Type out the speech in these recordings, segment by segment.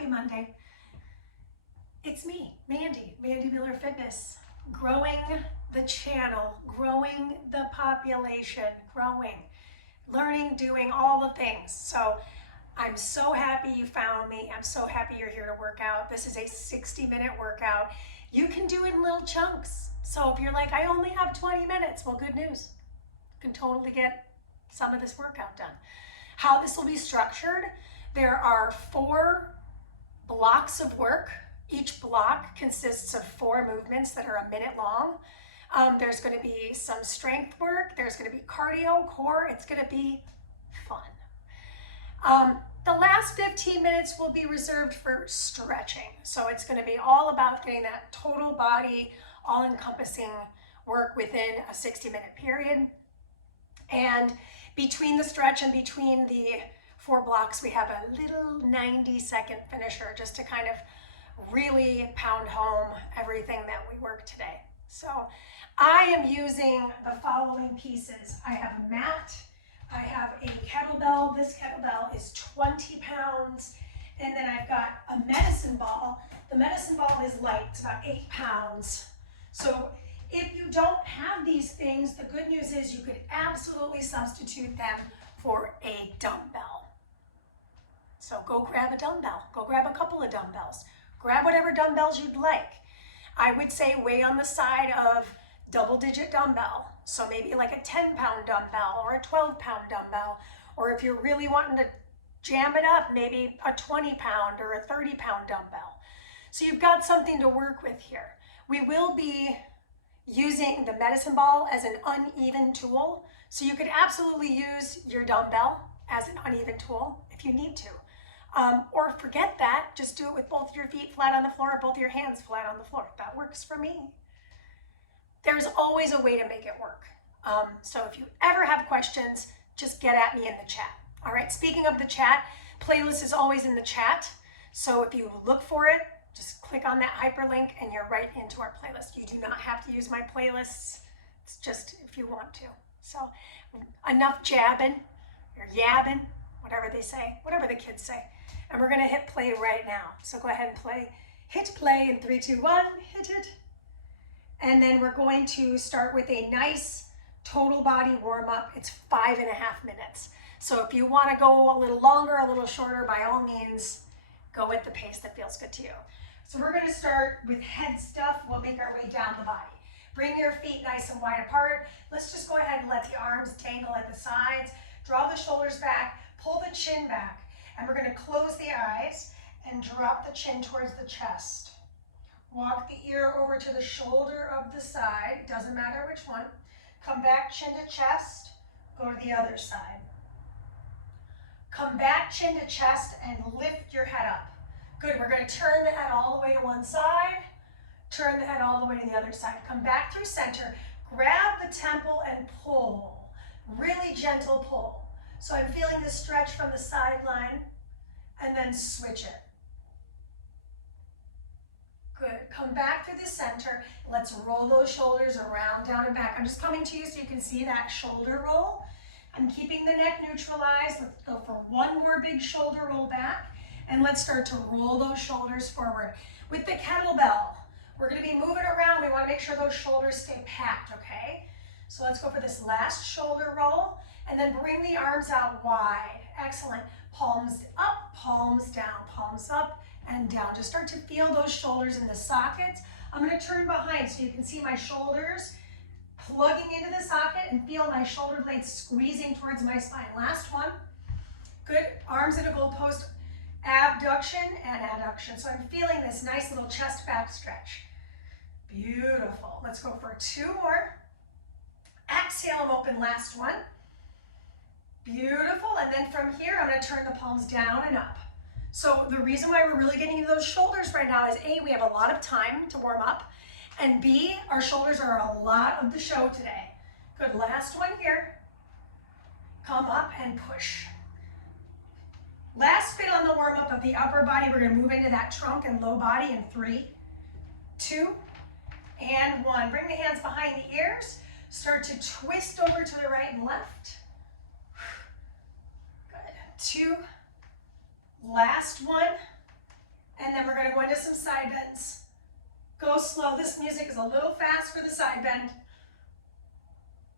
Happy Monday. It's me, Mandy Miller Fitness, growing the channel, growing the population, growing, learning, doing all the things. So I'm so happy you found me. I'm so happy you're here to work out. This is a 60-minute workout. You can do it in little chunks. So if you're like, I only have 20 minutes, well, good news. You can totally get some of this workout done. How this will be structured, there are 4 blocks of work. Each block consists of 4 movements that are a minute long. There's going to be some strength work. There's going to be cardio, core. It's going to be fun. The last 15 minutes will be reserved for stretching. So it's going to be all about getting that total body, all-encompassing work within a 60-minute period. And between the stretch and between the 4 blocks, we have a little 90-second finisher just to kind of really pound home everything that we work today. So I am using the following pieces. I have a mat, I have a kettlebell. This kettlebell is 20 pounds. And then I've got a medicine ball. The medicine ball is light, it's about 8 pounds. So if you don't have these things, the good news is you could absolutely substitute them for a dumbbell. So go grab a dumbbell, go grab a couple of dumbbells, grab whatever dumbbells you'd like. I would say weigh on the side of double-digit dumbbell. So maybe like a 10-pound dumbbell or a 12-pound dumbbell, or if you're really wanting to jam it up, maybe a 20-pound or a 30-pound dumbbell. So you've got something to work with here. We will be using the medicine ball as an uneven tool. So you could absolutely use your dumbbell as an uneven tool if you need to. Or forget that, just do it with both your feet flat on the floor or both your hands flat on the floor. That works for me. There's always a way to make it work. So if you ever have questions, just get at me in the chat. All right, speaking of the chat, playlist is always in the chat. So if you look for it, just click on that hyperlink and you're right into our playlist. You do not have to use my playlists. It's just if you want to. So enough jabbing or yabbing, whatever they say, whatever the kids say. And we're gonna hit play right now. So go ahead and play. Hit play in 3, 2, 1, hit it. And then we're going to start with a nice total body warm up. It's 5.5 minutes. So if you wanna go a little longer, a little shorter, by all means, go at the pace that feels good to you. So we're gonna start with head stuff. We'll make our way down the body. Bring your feet nice and wide apart. Let's just go ahead and let the arms dangle at the sides. Draw the shoulders back, pull the chin back, and we're gonna close the eyes and drop the chin towards the chest. Walk the ear over to the shoulder of the side, doesn't matter which one. Come back chin to chest, go to the other side. Come back chin to chest and lift your head up. Good, we're gonna turn the head all the way to one side, turn the head all the way to the other side. Come back through center, grab the temple and pull. Really gentle pull. So I'm feeling the stretch from the sideline and then switch it. Good, come back through the center. Let's roll those shoulders around, down and back. I'm just coming to you so you can see that shoulder roll. I'm keeping the neck neutralized. Let's go for one more big shoulder roll back. And let's start to roll those shoulders forward. With the kettlebell, we're gonna be moving around. We wanna make sure those shoulders stay packed, okay? So let's go for this last shoulder roll and then bring the arms out wide. Excellent. Palms up, palms down, palms up and down. Just start to feel those shoulders in the sockets. I'm gonna turn behind so you can see my shoulders plugging into the socket and feel my shoulder blades squeezing towards my spine. Last one. Good. Arms at a goalpost. Abduction and adduction. So I'm feeling this nice little chest back stretch. Beautiful. Let's go for 2 more. Exhale and open, last one. Beautiful. And then from here, I'm going to turn the palms down and up. So the reason why we're really getting into those shoulders right now is A, we have a lot of time to warm up, and B, our shoulders are a lot of the show today. Good. Last one here. Come up and push. Last bit on the warm-up of the upper body, we're going to move into that trunk and low body in 3, 2, and 1. Bring the hands behind the ears. Start to twist over to the right and left. Good. 2. Last one. And then we're gonna go into some side bends. Go slow. This music is a little fast for the side bend.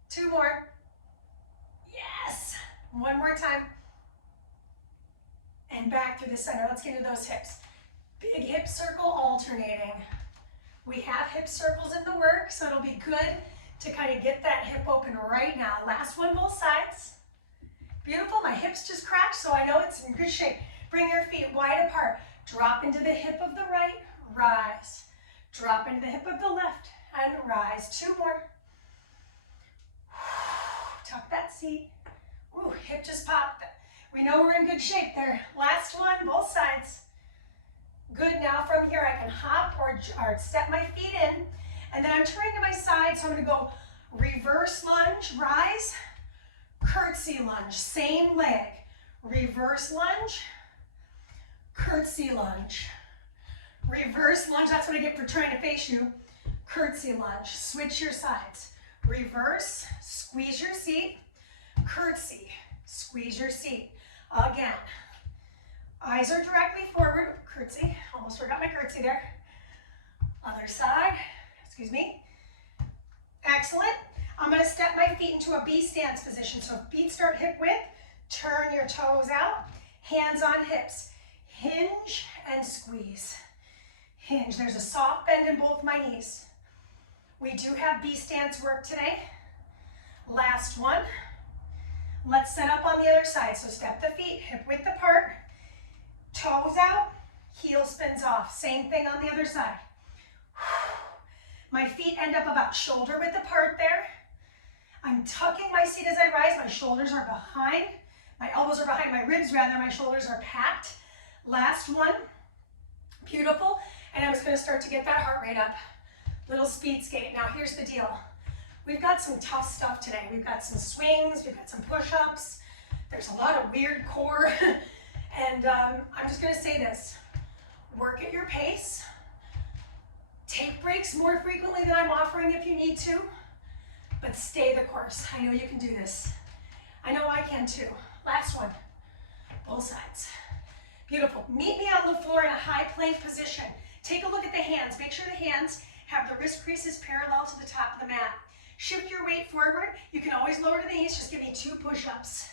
2 more. Yes. 1 more time. And back through the center. Let's get into those hips. Big hip circle alternating. We have hip circles in the work, so it'll be good to kind of get that hip open right now. Last one, both sides. Beautiful. My hips just cracked, so I know it's in good shape. Bring your feet wide apart. Drop into the hip of the right, rise. Drop into the hip of the left, and rise. 2 more. Tuck that seat. Ooh, hip just popped. We know we're in good shape there. Last one, both sides. Good, now from here I can hop or step my feet in, and then I'm turning to my side, so I'm gonna go reverse lunge, rise, curtsy lunge, same leg. Reverse lunge, curtsy lunge. Reverse lunge, that's what I get for trying to face you. Curtsy lunge, switch your sides. Reverse, squeeze your seat, curtsy, squeeze your seat. Again, eyes are directly forward, curtsy, almost forgot my curtsy there. Other side, excuse me. Excellent. I'm gonna step my feet into a B stance position. So feet start hip width, turn your toes out, hands on hips. Hinge and squeeze. Hinge, there's a soft bend in both my knees. We do have B stance work today. Last one. Let's set up on the other side. So step the feet, hip width apart, toes out, heel spins off. Same thing on the other side. My feet end up about shoulder width apart there. I'm tucking my seat as I rise. My shoulders are behind. My elbows are behind my ribs, rather. My shoulders are packed. Last one. Beautiful. And I'm just going to start to get that heart rate up. Little speed skate. Now here's the deal. We've got some tough stuff today. We've got some swings, we've got some push-ups. There's a lot of weird core. And I'm just gonna say this. Work at your pace. Take breaks more frequently than I'm offering if you need to, but stay the course. I know you can do this. I know I can too. Last one, both sides. Beautiful. Meet me on the floor in a high plank position. Take a look at the hands. Make sure the hands have the wrist creases parallel to the top of the mat. Shift your weight forward. You can always lower to the knees. Just give me 2 push-ups.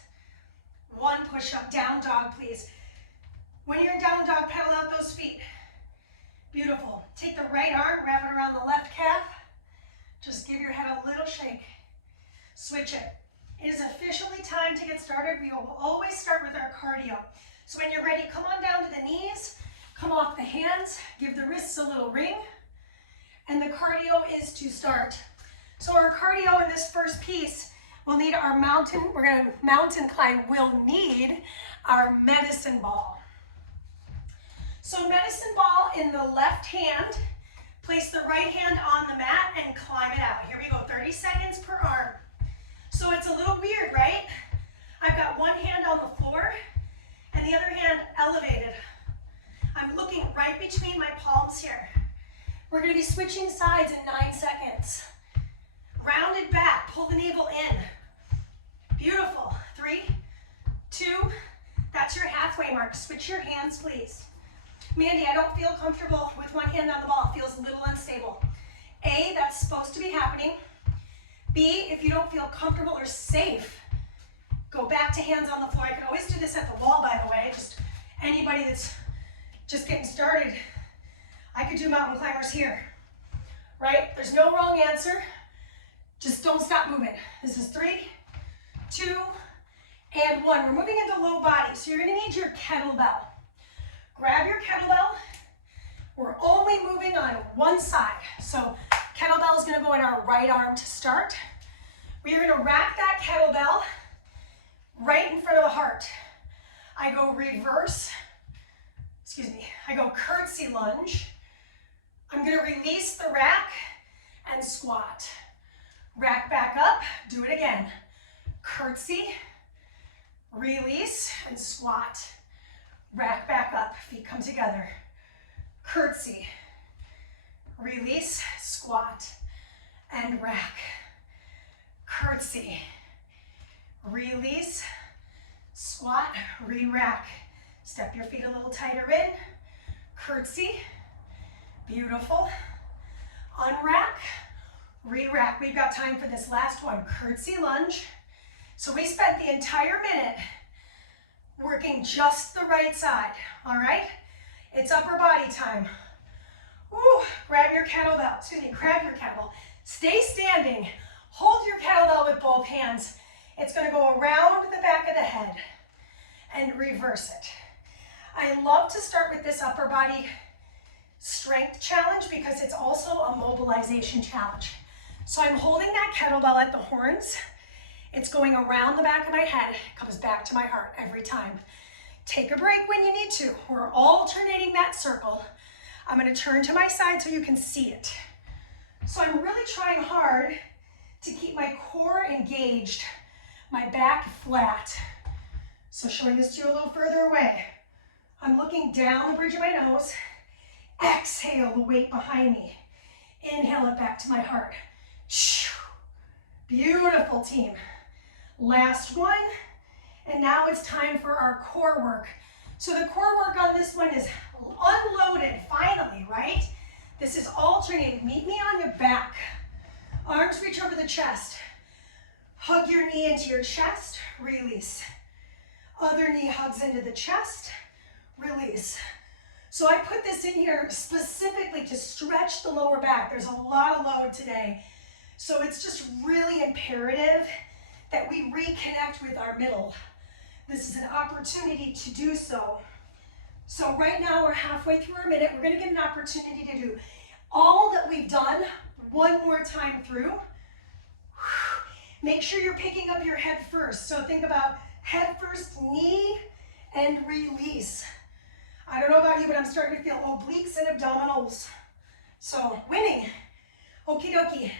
1 push-up. Down dog, please. When you're in down dog, pedal out those feet. Beautiful. Take the right arm, wrap it around the left calf. Just give your head a little shake. Switch it. It is officially time to get started. We will always start with our cardio. So when you're ready, come on down to the knees, come off the hands, give the wrists a little ring, and the cardio is to start. So our cardio in this first piece, we'll need our mountain, we're gonna mountain climb, we'll need our medicine ball. So medicine ball in the left hand, place the right hand on the mat and climb it out. Here we go, 30 seconds per arm. So it's a little weird, right? I've got one hand on the floor and the other hand elevated. I'm looking right between my palms here. We're gonna be switching sides in 9 seconds. Rounded back, pull the navel in. Beautiful. 3, 2, that's your halfway mark. Switch your hands, please. Mandy, I don't feel comfortable with one hand on the ball. It feels a little unstable. A, that's supposed to be happening. B, if you don't feel comfortable or safe, go back to hands on the floor. I can always do this at the wall, by the way. Just anybody that's just getting started, I could do mountain climbers here, right? There's no wrong answer. Just don't stop moving. This is 3, 2, and 1. We're moving into low body, so you're gonna need your kettlebell. Grab your kettlebell. We're only moving on one side. So kettlebell is gonna go in our right arm to start. We're gonna rack that kettlebell right in front of the heart. I go reverse, I go curtsy lunge. I'm gonna release the rack and squat. Rack back up, do it again. Curtsy, release, and squat. Rack back up, feet come together. Curtsy, release, squat, and rack. Curtsy, release, squat, re-rack. Step your feet a little tighter in. curtsy, beautiful, unrack, re-rack. We've got time for this last one, curtsy lunge. So we spent the entire minute working just the right side, all right? It's upper body time. Ooh, grab your kettlebell, grab your kettlebell. Stay standing, hold your kettlebell with both hands. It's gonna go around the back of the head and reverse it. I love to start with this upper body strength challenge because it's also a mobilization challenge. So I'm holding that kettlebell at the horns. It's going around the back of my head, comes back to my heart every time. Take a break when you need to. We're alternating that circle. I'm gonna turn to my side so you can see it. So I'm really trying hard to keep my core engaged, my back flat. So showing this to you a little further away. I'm looking down the bridge of my nose. Exhale the weight behind me. Inhale it back to my heart. Beautiful, team. Last one. And now it's time for our core work. So the core work on this one is unloaded, finally, right? This is alternating. Meet me on your back. Arms reach over the chest. Hug your knee into your chest, release. Other knee hugs into the chest, release. So I put this in here specifically to stretch the lower back. There's a lot of load today. So it's just really imperative that we reconnect with our middle. This is an opportunity to do so. So right now we're halfway through our minute. We're gonna get an opportunity to do all that we've done one more time through. Make sure you're picking up your head first. So think about head first, knee, and release. I don't know about you, but I'm starting to feel obliques and abdominals. So winning. Okie dokie.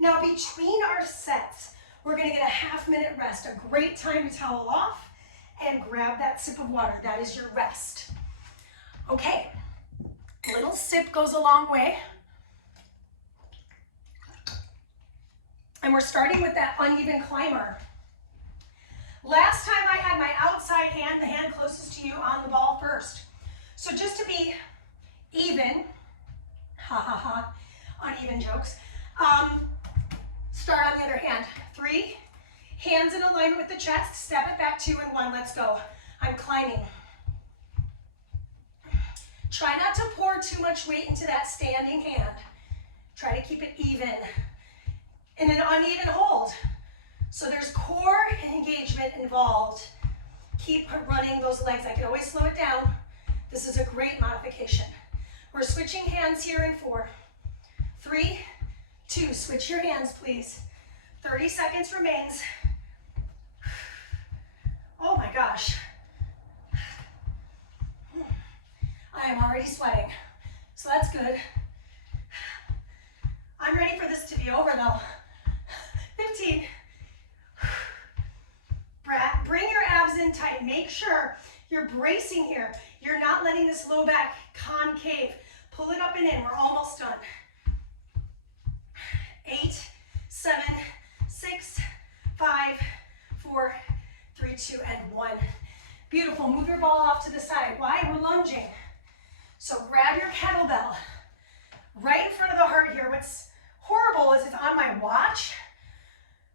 Now between our sets, we're gonna get a half-minute rest. A great time to towel off and grab that sip of water. That is your rest. Okay, a little sip goes a long way. And we're starting with that uneven climber. Last time I had my outside hand, the hand closest to you, on the ball first. So just to be even, uneven jokes, start on the other hand. 3, hands in alignment with the chest, step it back, 2 and 1, let's go. I'm climbing. Try not to pour too much weight into that standing hand. Try to keep it even. In an uneven hold. So there's core engagement involved. Keep running those legs. I can always slow it down. This is a great modification. We're switching hands here in 4, 3, 2, switch your hands please. 30 seconds remains. Oh my gosh. I am already sweating, so that's good. I'm ready for this to be over though. 15. Bring your abs in tight. Make sure you're bracing here. You're not letting this low back concave. Pull it up and in. We're almost done. 8, 7, 6, 5, 4, 3, 2, and 1. Beautiful. Move your ball off to the side. Why? We're lunging. So grab your kettlebell right in front of the heart here. What's horrible is it's on my watch.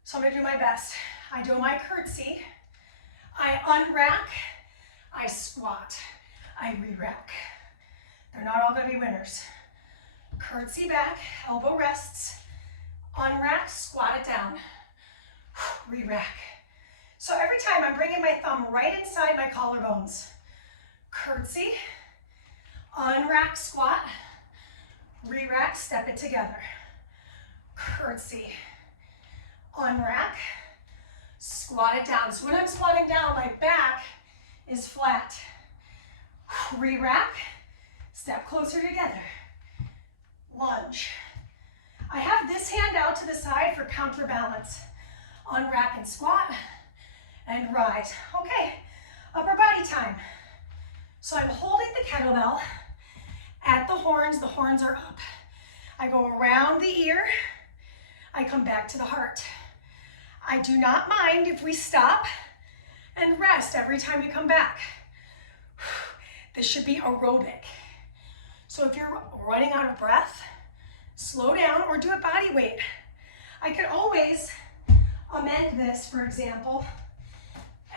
So I'm gonna do my best. I do my curtsy, I unrack, I squat, I re-rack. They're not all gonna be winners. Curtsy back, elbow rests, unrack, squat it down, re-rack. So every time I'm bringing my thumb right inside my collarbones. Curtsy, unrack, squat, re-rack, step it together. Curtsy, unrack, squat it down. So when I'm squatting down, my back is flat. Re-rack, step closer together. Lunge. I have this hand out to the side for counterbalance. Unrack and squat, and rise. Okay, upper body time. So I'm holding the kettlebell at the horns are up. I go around the ear, I come back to the heart. I do not mind if we stop and rest every time we come back. This should be aerobic. So if you're running out of breath, slow down or do a body weight. I could always amend this, for example,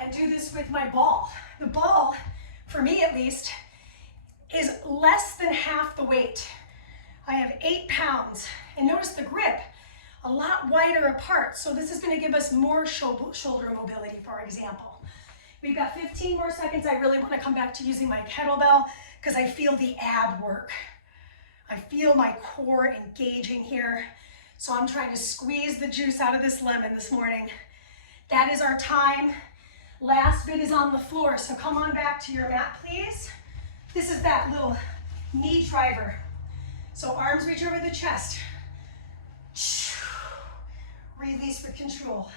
and do this with my ball. The ball, for me at least, is less than half the weight. I have 8 pounds, and notice the grip, a lot wider apart. So this is gonna give us more shoulder mobility, for example. We've got 15 more seconds. I really wanna come back to using my kettlebell because I feel the ab work. I feel my core engaging here. So I'm trying to squeeze the juice out of this lemon this morning. That is our time. Last bit is on the floor, so come on back to your mat, please. This is that little knee driver. So arms reach over the chest. Release for control.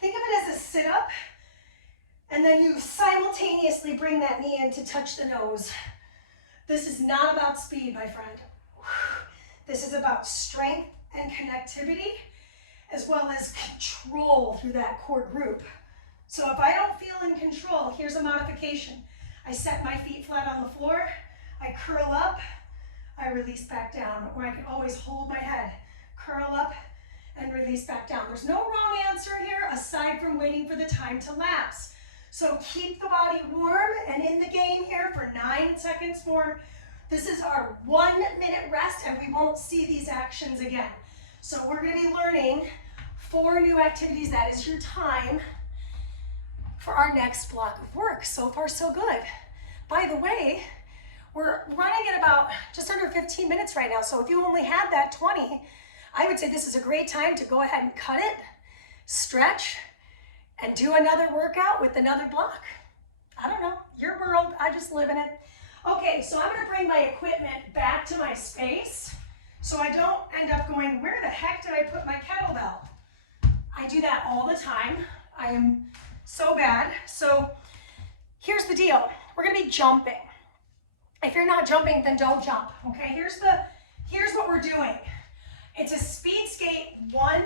Think of it as a sit-up, and then you simultaneously bring that knee in to touch the nose. This is not about speed, my friend. This is about strength and connectivity, as well as control through that core group. So if I don't feel in control, here's a modification. I set my feet flat on the floor, I curl up, I release back down, or I can always hold my head, curl up, and release back down. There's no wrong answer here, aside from waiting for the time to lapse. So keep the body warm and in the game here for 9 seconds more. This is our 1 minute rest, and we won't see these actions again. So we're gonna be learning 4 new activities. That is your time for our next block of work. So far, so good. By the way, we're running at about just under 15 minutes right now. So if you only had that 20, I would say this is a great time to go ahead and cut it, stretch, and do another workout with another block. I don't know, your world, I just live in it. Okay, so I'm gonna bring my equipment back to my space so I don't end up going, where the heck did I put my kettlebell? I do that all the time. I am so bad. So here's the deal. We're gonna be jumping. If you're not jumping, then don't jump, okay? Here's what we're doing. It's a speed skate, 1,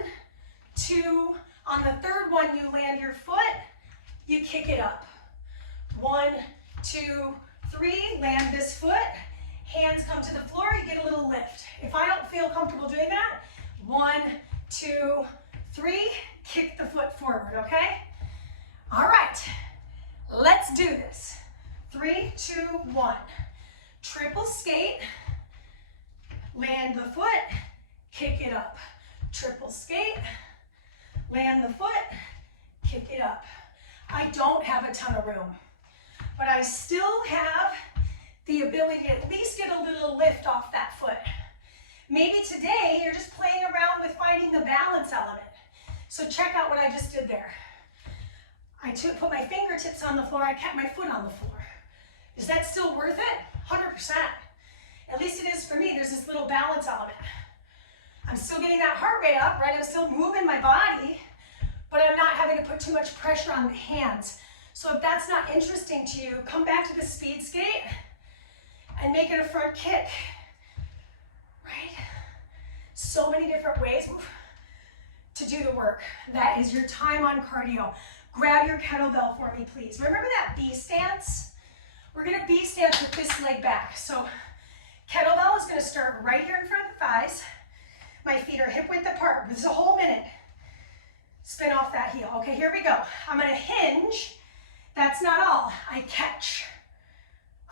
2, on the third one, you land your foot, you kick it up. 1, 2, 3, land this foot, hands come to the floor, you get a little lift. If I don't feel comfortable doing that, 1, 2, 3, kick the foot forward, okay? All right, let's do this. 3, 2, 1. Triple skate, land the foot, kick it up. Triple skate, land the foot, kick it up. I don't have a ton of room, but I still have the ability to at least get a little lift off that foot. Maybe today you're just playing around with finding the balance element. So check out what I just did there. I put my fingertips on the floor, I kept my foot on the floor. Is that still worth it? 100%. At least it is for me. There's this little balance element. I'm still getting that heart rate up, right? I'm still moving my body, but I'm not having to put too much pressure on the hands. So if that's not interesting to you, come back to the speed skate and make it a front kick, right? So many different ways to do the work. That is your time on cardio. Grab your kettlebell for me, please. Remember that B stance? We're gonna B stance with this leg back. So kettlebell is gonna start right here in front of the thighs. My feet are hip width apart. This is a whole minute. Spin off that heel. Okay, here we go. I'm gonna hinge. That's not all. I catch.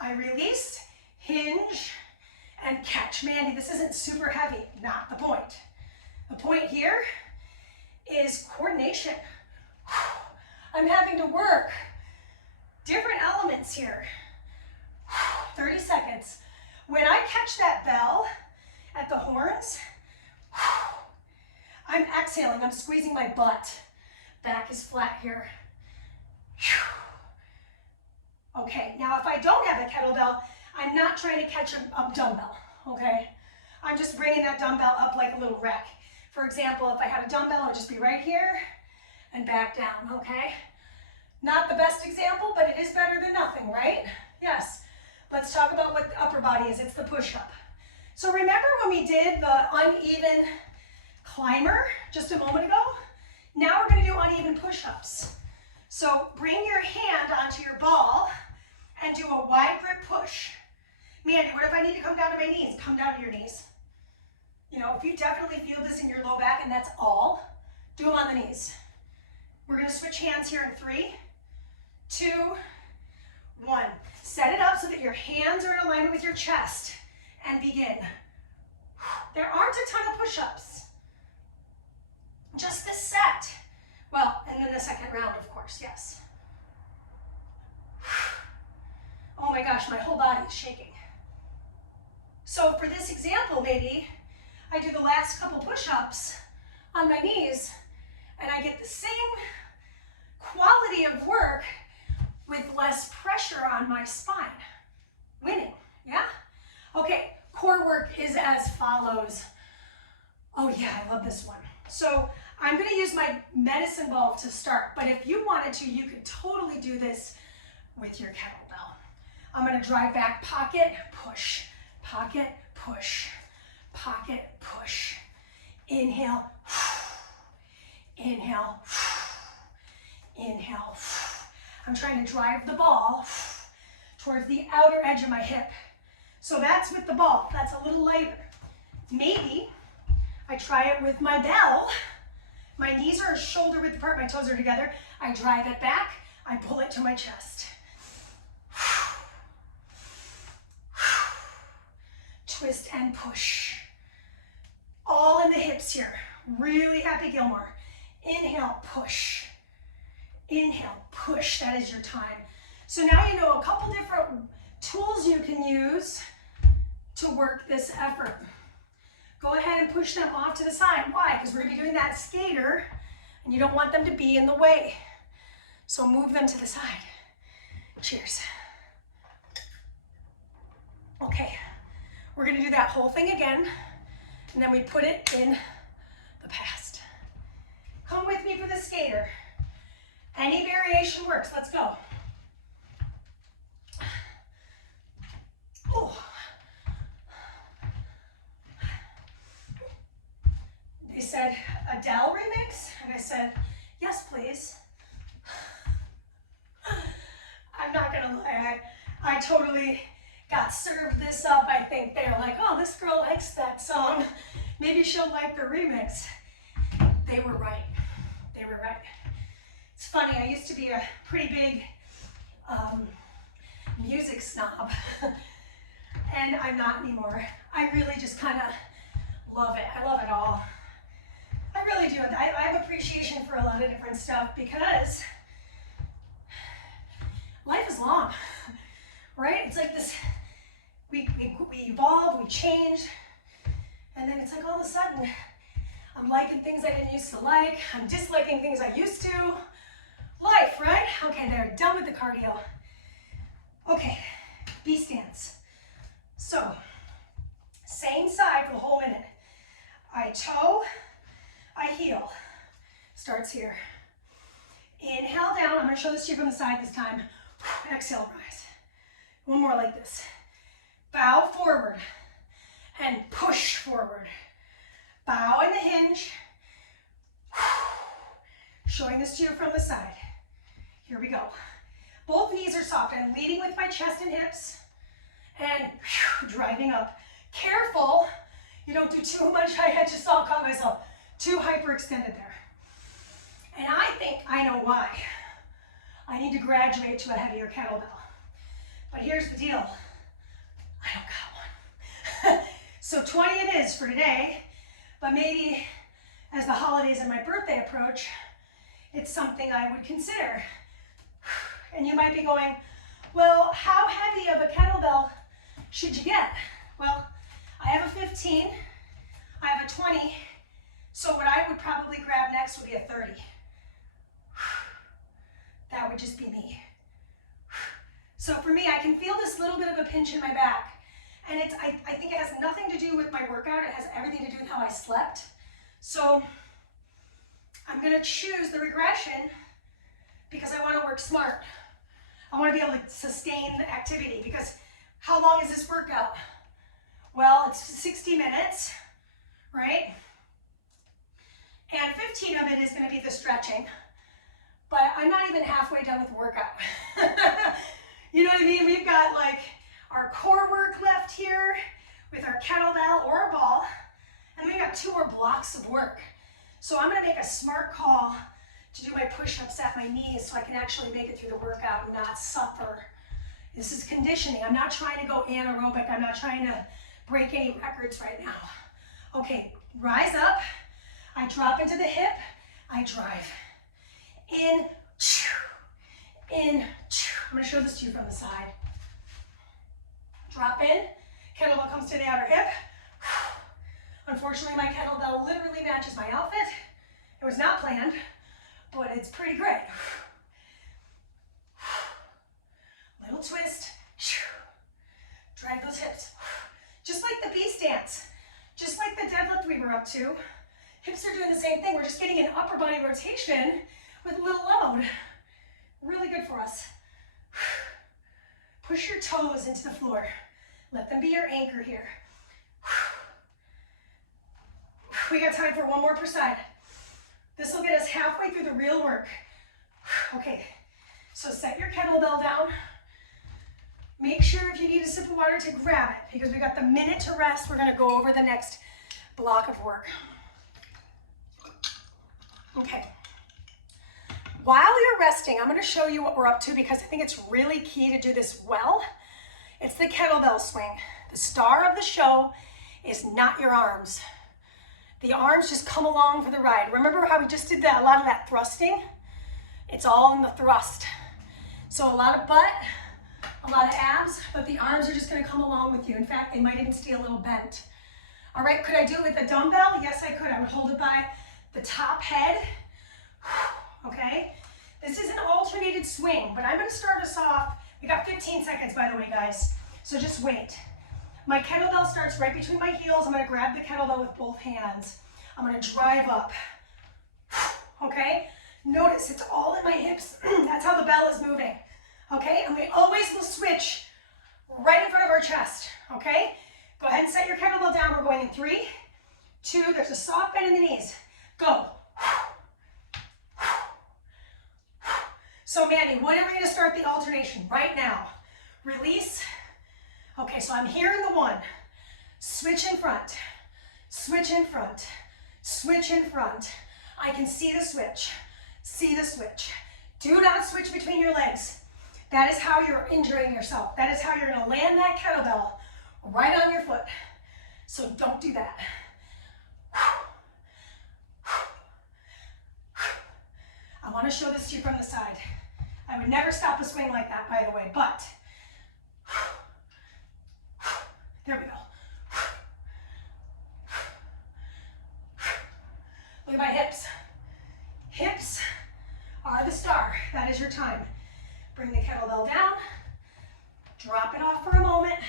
I release, hinge, and catch. Mandy, this isn't super heavy. Not the point. The point here is coordination. I'm having to work different elements here. 30 seconds. When I catch that bell at the horns, I'm exhaling, I'm squeezing my butt. Back is flat here. Okay, now if I don't have a kettlebell, I'm not trying to catch a dumbbell, okay? I'm just bringing that dumbbell up like a little rack. For example, if I had a dumbbell, it would just be right here and back down, okay? Not the best example, but it is better than nothing, right? Yes. Let's talk about what the upper body is. It's the push-up. So remember when we did the uneven climber just a moment ago? Now we're going to do uneven push-ups. So bring your hand onto your ball and do a wide grip push. Mandy, what if I need to come down to my knees? Come down to your knees. You know, if you definitely feel this in your low back and that's all, do them on the knees. We're gonna switch hands here in 3, 2, 1. Set it up so that your hands are in alignment with your chest and begin. There aren't a ton of push-ups. Just this set. Well, and then the second round, of course, yes. Oh my gosh, my whole body is shaking. So for this example, maybe I do the last couple push-ups on my knees and I get the same quality of work with less pressure on my spine. Winning, yeah? Okay, core work is as follows. Oh yeah, I love this one. So I'm gonna use my medicine ball to start, but if you wanted to, you could totally do this with your kettlebell. I'm gonna drive back, pocket, push, pocket, push, pocket, push. Inhale, inhale, inhale. I'm trying to drive the ball towards the outer edge of my hip. So that's with the ball, that's a little lighter. Maybe I try it with my bell. My knees are shoulder width apart, my toes are together. I drive it back, I pull it to my chest. Twist and push. All in the hips here. Really happy Gilmore. Inhale, push. Inhale, push. That is your time. So now you know a couple different tools you can use to work this effort. Go ahead and push them off to the side. Why? Because we're going to be doing that skater and you don't want them to be in the way. So move them to the side. Cheers. Okay, we're going to do that whole thing again and then we put it in the past. Come with me for the skater. Any variation works. Let's go. Oh. They said, Adele remix? And I said, yes, please. I'm not gonna lie, I totally got served this up. I think they were like, oh, this girl likes that song. Maybe she'll like the remix. They were right. They were right. It's funny, I used to be a pretty big music snob, and I'm not anymore. I really just kind of love it. I love it all. I really do. I have appreciation for a lot of different stuff because life is long, right? It's like this, we evolve, we change, and then it's like all of a sudden, I'm liking things I didn't used to like, I'm disliking things I used to. Life, right? Okay, there, done with the cardio. Okay, B stance. So, same side for the whole minute. I toe, I heel. Starts here. Inhale down. I'm going to show this to you from the side this time. Exhale, rise. One more like this. Bow forward and push forward. Bow in the hinge. Showing this to you from the side. Here we go. Both knees are soft. I'm leading with my chest and hips and driving up. Careful, you don't do too much. I just saw caught myself too hyperextended there. And I think I know why. I need to graduate to a heavier kettlebell. But here's the deal. I don't got one. So 20 it is for today, but maybe as the holidays and my birthday approach, it's something I would consider. And you might be going, well, how heavy of a kettlebell should you get? Well, I have a 15, I have a 20, so what I would probably grab next would be a 30. That would just be me. So for me, I can feel this little bit of a pinch in my back. And I think it has nothing to do with my workout, it has everything to do with how I slept. So I'm gonna choose the regression because I wanna work smart. I wanna be able to sustain the activity because how long is this workout? Well, it's 60 minutes, right? And 15 of it is gonna be the stretching, but I'm not even halfway done with the workout. You know what I mean? We've got like our core work left here with our kettlebell or a ball, and then we've got 2 more blocks of work. So I'm gonna make a smart call to do my push-ups at my knees so I can actually make it through the workout and not suffer. This is conditioning. I'm not trying to go anaerobic. I'm not trying to break any records right now. Okay, rise up. I drop into the hip. I drive. In. I'm going to show this to you from the side. Drop in. Kettlebell comes to the outer hip. Unfortunately, my kettlebell literally matches my outfit. It was not planned, but it's pretty great. Little twist. Drag those hips. Just like the beast dance. Just like the deadlift we were up to. Hips are doing the same thing. We're just getting an upper body rotation with a little load. Really good for us. Push your toes into the floor. Let them be your anchor here. We got time for 1 more per side. This will get us halfway through the real work. Okay, so set your kettlebell down. Make sure if you need a sip of water to grab it, because we got the minute to rest. We're gonna go over the next block of work. Okay. While you're resting, I'm gonna show you what we're up to because I think it's really key to do this well. It's the kettlebell swing. The star of the show is not your arms. The arms just come along for the ride. Remember how we just did a lot of that thrusting? It's all in the thrust. So a lot of butt, a lot of abs, but the arms are just gonna come along with you. In fact, they might even stay a little bent. All right, could I do it with a dumbbell? Yes, I could. I would hold it by the top head. Okay, this is an alternated swing, but I'm gonna start us off. We got 15 seconds, by the way, guys, so just wait. My kettlebell starts right between my heels. I'm gonna grab the kettlebell with both hands. I'm gonna drive up, okay? Notice it's all in my hips. That's how the bell is moving, okay? And we always will switch right in front of our chest, okay? Go ahead and set your kettlebell down. We're going in 3, 2, there's a soft bend in the knees. Go. So Mandy, when are we gonna start the alternation? Right now. Release. Okay, so I'm here in the 1. Switch in front. Switch in front. Switch in front. I can see the switch. See the switch. Do not switch between your legs. That is how you're injuring yourself. That is how you're gonna land that kettlebell right on your foot. So don't do that. I wanna show this to you from the side. I would never stop a swing like that, by the way, but there we go. Look at my hips. Hips are the star. That is your time. Bring the kettlebell down. Drop it off for a moment.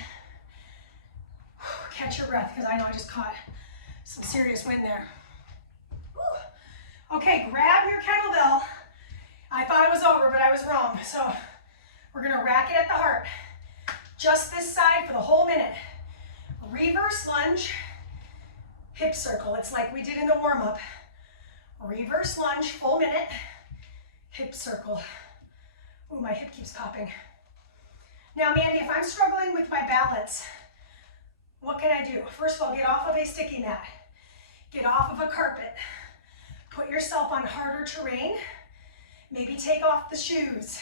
Catch your breath, because I know I just caught some serious wind there. Okay, grab your kettlebell. I thought it was over, but I was wrong. So we're gonna rack it at the heart. Just this side for the whole minute. Reverse lunge, hip circle. It's like we did in the warm-up. Reverse lunge, full minute, hip circle. Ooh, my hip keeps popping. Now, Mandy, if I'm struggling with my balance, what can I do? First of all, get off of a sticky mat. Get off of a carpet. Put yourself on harder terrain. Maybe take off the shoes.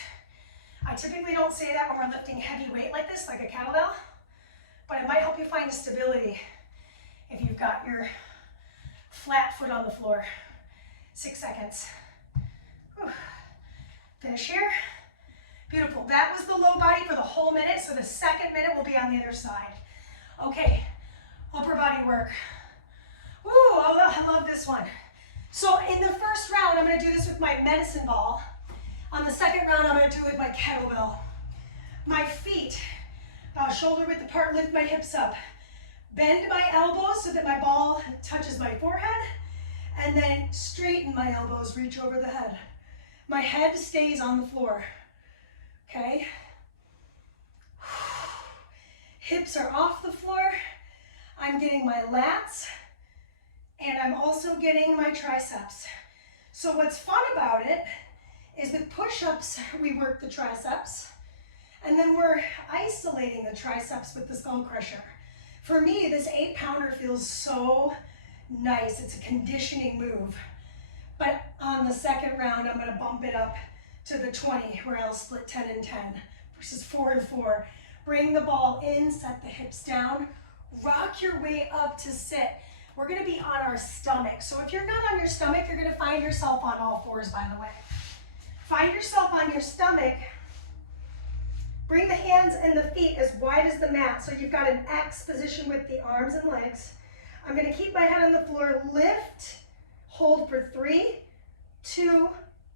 I typically don't say that when we're lifting heavy weight like this, like a kettlebell, but it might help you find stability if you've got your flat foot on the floor. 6 seconds. Whew. Finish here. Beautiful. That was the low body for the whole minute, so the second minute will be on the other side. Okay, upper body work. Woo, I love this one. So in the first round, I'm gonna do this with my medicine ball. On the second round, I'm gonna do it with my kettlebell. My feet, about shoulder width apart, lift my hips up. Bend my elbows so that my ball touches my forehead, and then straighten my elbows, reach over the head. My head stays on the floor, okay? Hips are off the floor. I'm getting my lats, and I'm also getting my triceps. So what's fun about it is with push-ups, we work the triceps, And then we're isolating the triceps with the skull crusher. For me, this 8-pounder feels so nice. It's a conditioning move. But on the second round, I'm gonna bump it up to the 20, where I'll split 10 and 10 versus 4 and 4. Bring the ball in, set the hips down, rock your way up to sit. We're gonna be on our stomach. So if you're not on your stomach, you're gonna find yourself on all fours, by the way. Find yourself on your stomach. Bring the hands and the feet as wide as the mat. So you've got an X position with the arms and legs. I'm gonna keep my head on the floor, lift, hold for 3, 2,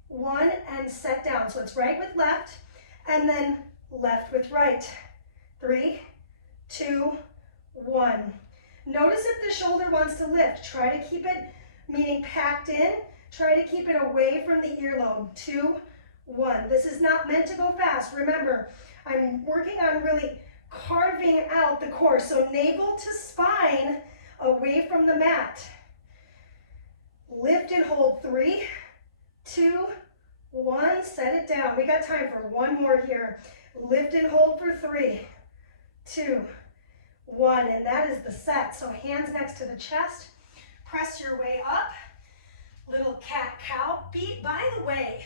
1, and set down. So it's right with left, and then left with right. 3, 2, 1. Notice if the shoulder wants to lift. Try to keep it, meaning packed in. Try to keep it away from the earlobe. 2, 1. This is not meant to go fast. Remember, I'm working on really carving out the core. So navel to spine, away from the mat. Lift and hold. 3, 2, 1. Set it down. We got time for one more here. Lift and hold for 3, 2, 1. And that is the set. So hands next to the chest. Press your way up. Little cat-cow. By the way,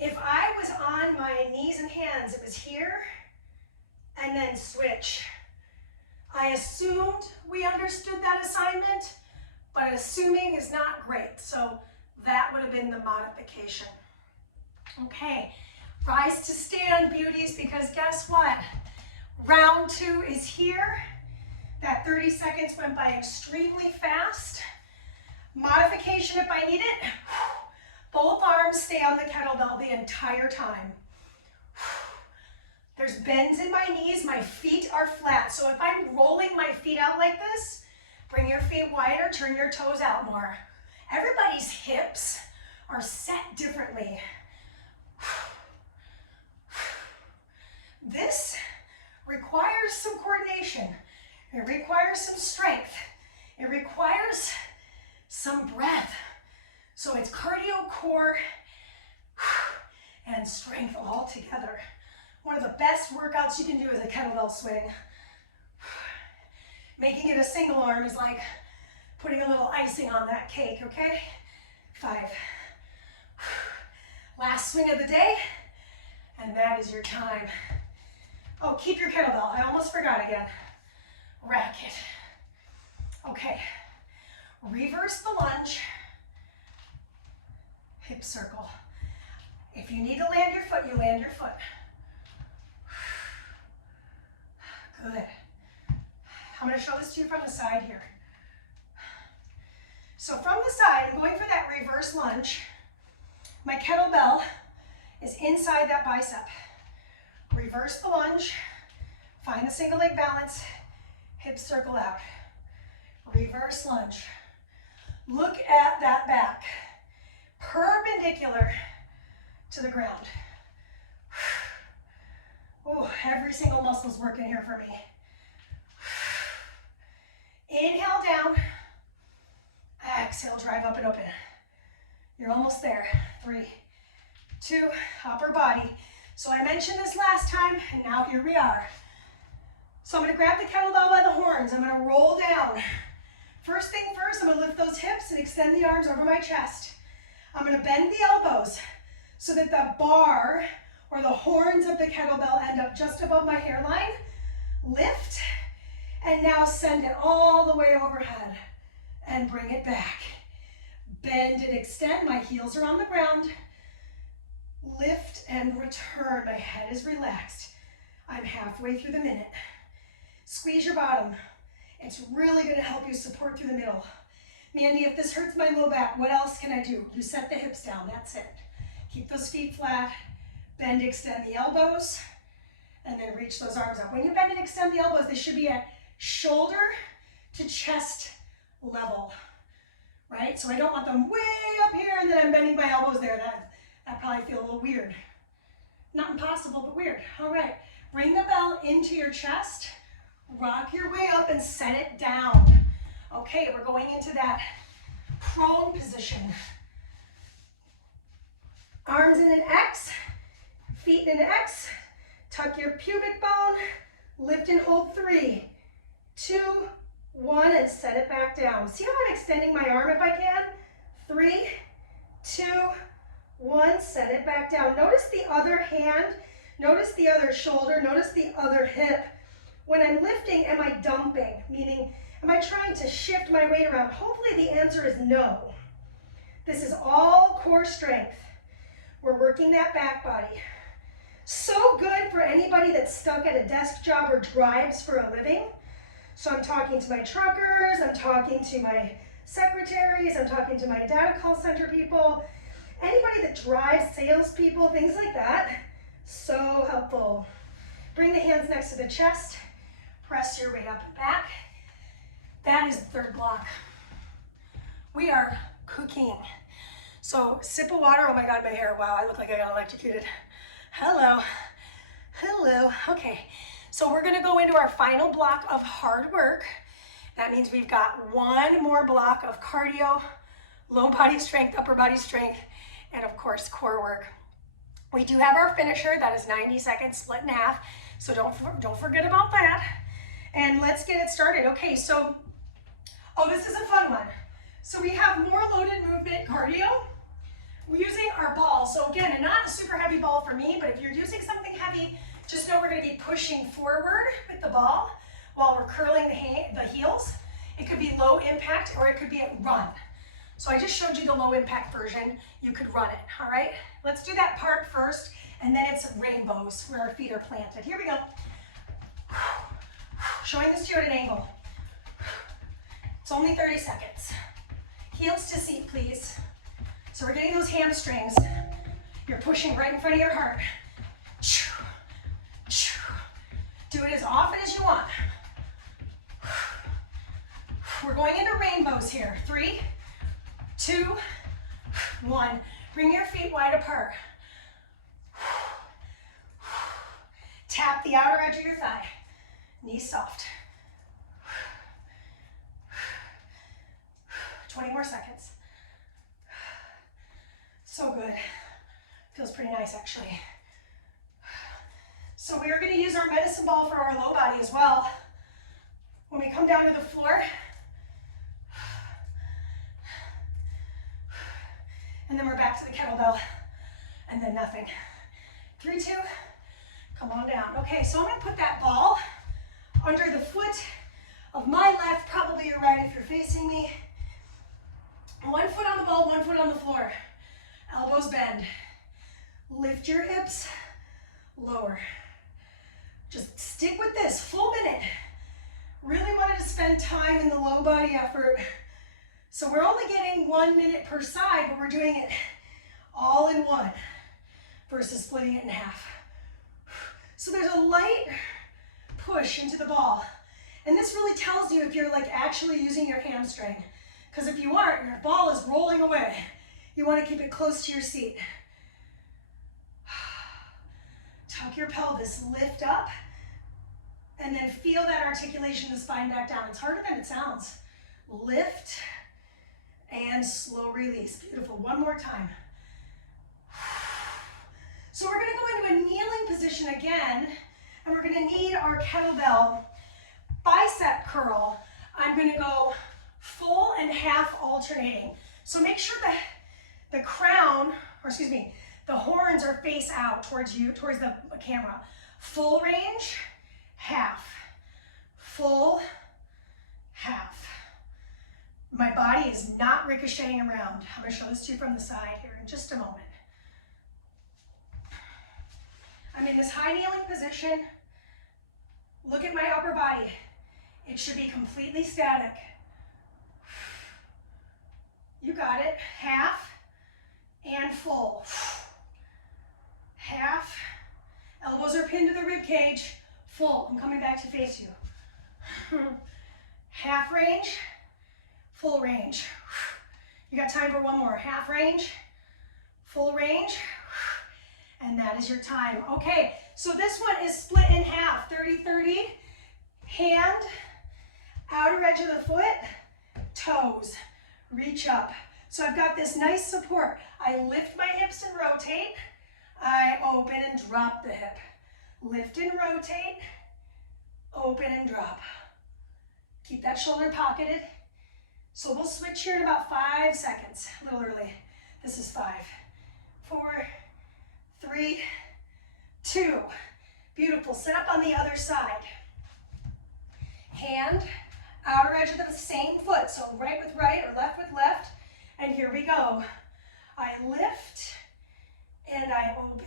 if I was on my knees and hands, it was here and then switch. I assumed we understood that assignment, but assuming is not great. So that would have been the modification. Okay, rise to stand, beauties, because guess what? Round 2 is here. That 30 seconds went by extremely fast. Modification if I need it. Both arms stay on the kettlebell the entire time. There's bends in my knees, my feet are flat. So if I'm rolling my feet out like this, bring your feet wider, turn your toes out more. Everybody's hips are set differently. This requires some coordination. It requires some strength. It requires some breath. So it's cardio, core, and strength all together. One of the best workouts you can do is a kettlebell swing. Making it a single arm is like putting a little icing on that cake, okay? 5. Last swing of the day, and that is your time. Oh, keep your kettlebell. I almost forgot again. Rack it. Okay. Reverse the lunge. Hip circle. If you need to land your foot, you land your foot. Good. I'm going to show this to you from the side here. So from the side, I'm going for that reverse lunge. My kettlebell is inside that bicep. Reverse the lunge. Find the single leg balance. Hip circle out. Reverse lunge. Look at that back. Perpendicular to the ground. Oh, every single muscle's working here for me. Inhale down. Exhale, drive up and open. You're almost there. 3, 2, upper body. So I mentioned this last time, and now here we are. So I'm going to grab the kettlebell by the horns. I'm going to roll down. First thing first, I'm going to lift those hips and extend the arms over my chest. I'm going to bend the elbows so that the bar or the horns of the kettlebell end up just above my hairline. Lift, and now send it all the way overhead and bring it back. Bend and extend. My heels are on the ground. Lift and return. My head is relaxed. I'm halfway through the minute. Squeeze your bottom. It's really going to help you support through the middle. Mandy, if this hurts my low back, what else can I do? You set the hips down. That's it. Keep those feet flat. Bend, extend the elbows, and then reach those arms up. When you bend and extend the elbows, they should be at shoulder to chest level, right? So I don't want them way up here and then I'm bending my elbows there. That probably feel a little weird. Not impossible, but weird. All right, bring the bell into your chest, rock your way up and set it down. Okay, we're going into that prone position. Arms in an X, feet in an X, Tuck your pubic bone, lift and hold 3, 2, 1, and set it back down. See how I'm extending my arm if I can? 3, 2, 1, set it back down. Notice the other hand, notice the other shoulder, notice the other hip. When I'm lifting, am I dumping? Meaning, am I trying to shift my weight around? Hopefully the answer is no. This is all core strength. We're working that back body. So good for anybody that's stuck at a desk job or drives for a living. So I'm talking to my truckers, I'm talking to my secretaries, I'm talking to my data call center people, anybody that drives, salespeople, things like that. So helpful. Bring the hands next to the chest, press your weight up and back. That is the third block. We are cooking. So sip of water. Oh my God, my hair. Wow, I look like I got electrocuted. Hello. Hello. Okay. So we're going to go into our final block of hard work. That means we've got one more block of cardio, low body strength, upper body strength, and of course core work. We do have our finisher. That is 90 seconds split in half. So don't forget about that. And let's get it started. Okay, so, oh, this is a fun one. So we have more loaded movement cardio. We're using our ball. So again, not a super heavy ball for me, but if you're using something heavy, just know we're going to be pushing forward with the ball while we're curling the heels. It could be low impact or it could be a run. So I just showed you the low impact version. You could run it, all right? Let's do that part first, and then it's rainbows where our feet are planted. Here we go. Showing this to you at an angle. It's only 30 seconds. Heels to seat, please. So we're getting those hamstrings. You're pushing right in front of your heart. Do it as often as you want. We're going into rainbows here. 3, 2, 1. Bring your feet wide apart. Tap the outer edge of your thigh. Knees soft. 20 more seconds. So good. Feels pretty nice, actually. So we are going to use our medicine ball for our low body as well. When we come down to the floor, and then we're back to the kettlebell, and then nothing. 3, 2, come on down. Okay, so I'm going to put that ball under the foot of my left, probably your right if you're facing me. 1 foot on the ball, 1 foot on the floor. Elbows bend. Lift your hips, lower. Just stick with this, full minute. Really wanted to spend time in the low body effort. So we're only getting 1 minute per side, but we're doing it all in one versus splitting it in half. So there's a light push into the ball. And this really tells you if you're like actually using your hamstring. Because if you aren't, your ball is rolling away. You want to keep it close to your seat. Tuck your pelvis, lift up, and then feel that articulation of the spine back down. It's harder than it sounds. Lift and slow release. Beautiful. One more time. So we're going to go into a kneeling position again, and we're going to need our kettlebell bicep curl. I'm going to go full and half alternating. So make sure that the crown, or excuse me, the horns are face out towards you, towards the camera. Full range, half. Full, half. My body is not ricocheting around. I'm going to show this to you from the side here in just a moment. I'm in this high kneeling position. Look at my upper body. It should be completely static. You got it. Half and full. Half. Elbows are pinned to the rib cage. Full. I'm coming back to face you. Half range. Full range. You got time for one more. Half range. Full range. And that is your time. Okay, so this one is split in half. 30-30. Hand, outer edge of the foot, toes. Reach up. So I've got this nice support. I lift my hips and rotate. I open and drop the hip. Lift and rotate, open and drop. Keep that shoulder pocketed. So we'll switch here in about 5 seconds, a little early. This is 5, 4, 3, 2. Beautiful. Sit up on the other side. Hand, outer edge of the same foot. So right with right or left with left. And here we go. I lift and I open.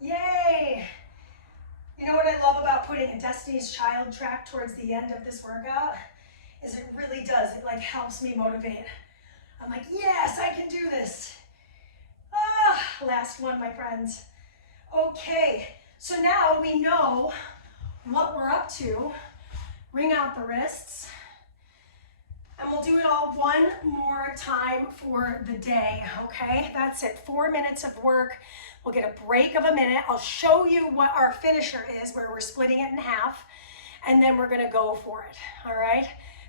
Yay! You know what I love about putting a Destiny's Child track towards the end of this workout? Is it really does. It like helps me motivate. I'm like, yes, I can do this. Ah, last one, my friends. Okay, so now we know what we're up to. Wring out the wrists. And we'll do it all one more time for the day, okay? That's it, 4 minutes of work. We'll get a break of a minute. I'll show you what our finisher is, where we're splitting it in half, and then we're gonna go for it, all right?